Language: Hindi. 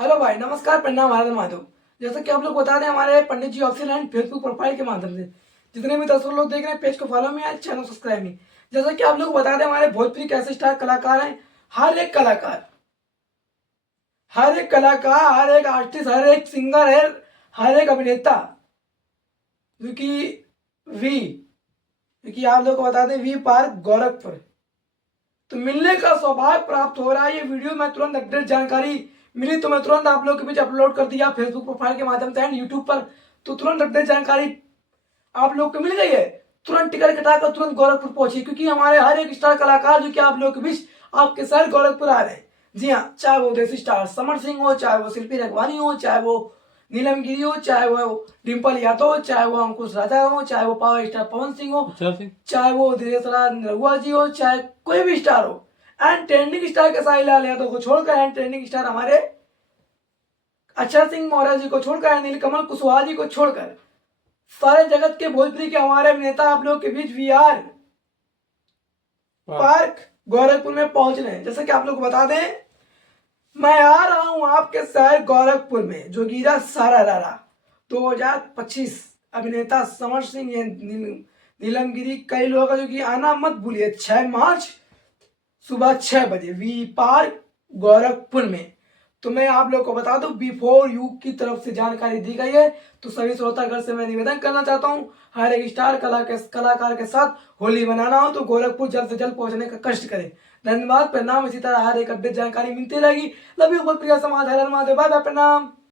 हेलो भाई, नमस्कार, प्रणाम, हर माधव। जैसा कि आप लोग बता दें, हमारे पंडित जी ऑफिशियल एंड फेसबुक प्रोफाइल के माध्यम से जितने भी दर्शक लोग देख रहे हैं, पेज को फॉलो में या चैनल सब्सक्राइब में। जैसा कि आप लोग बता दें, हमारे भोजपुरी के ऐसे स्टार कलाकार हैं। हर एक कलाकार, हर एक कलाकार, हर एक आर्टिस्ट, हर एक सिंगर है, हर एक अभिनेता, क्योंकि वी क्योंकि आप लोग को बता दें, वी पार्क गोरखपुर तो मिलने का सौभाग्य प्राप्त हो रहा है। ये वीडियो में तुरंत अपडेट जानकारी मिली तो मैं तुरंत आप लोग के बीच अपलोड कर दिया फेसबुक प्रोफाइल के माध्यम से एंड यूट्यूब पर। तो तुरंत अपडेट जानकारी आप लोग को मिल गई है। तुरंत टिकट कटाकर तुरंत गोरखपुर पहुंची, क्योंकि हमारे हर एक स्टार कलाकार जो कि आप लोग के बीच आपके शहर गोरखपुर आ रहे हैं। जी हाँ, चाहे वो देसी स्टार समर सिंह हो, चाहे वो शिल्पी रघवानी हो, चाहे वो नीलम गिरी हो, चाहे वो डिम्पल यादव हो, चाहे वो अंकुश राजा हो, चाहे वो पावर स्टार पवन सिंह हो, चाहे वो दिनेश रघुआ जी हो, चाहे कोई भी स्टार हो। एंड ट्रेंडिंग स्टार के साहिल लाल यादव को छोड़कर, एंड ट्रेंडिंग स्टार हमारे अक्षर सिंह मौर्य जी को छोड़कर, नीलकमल कुशवाहा जी को छोड़कर, सारे जगत के भोजपुरी के हमारे अभिनेता आप लोग के बीच वीआर पार्क गोरखपुर में पहुंच रहे हैं। जैसे कि आप लोग को बता दें, मैं आ रहा हूं आपके शहर गोरखपुर में जोगीरा सारा रारा 2025। अभिनेता समर सिंह, नीलम गिरी, कई लोग हैं जो कि आना मत भूलिए। 6 मार्च सुबह 6 बजे वी पार्क गोरखपुर में। तो मैं आप लोग को बता दूं, बिफोर यू की तरफ से जानकारी दी गई है। तो सभी श्रोतागण से मैं निवेदन करना चाहता हूं, हर एक स्टार कलाकार के साथ होली मनाना हो तो गोरखपुर जल्द से जल्द पहुंचने का कष्ट करें। धन्यवाद, प्रणाम। इसी तरह हर एक अपडेट जानकारी मिलती रहेगी। लव यू, बहुत प्रिय समाज, हर हर महादेव, बाय बाय, प्रणाम।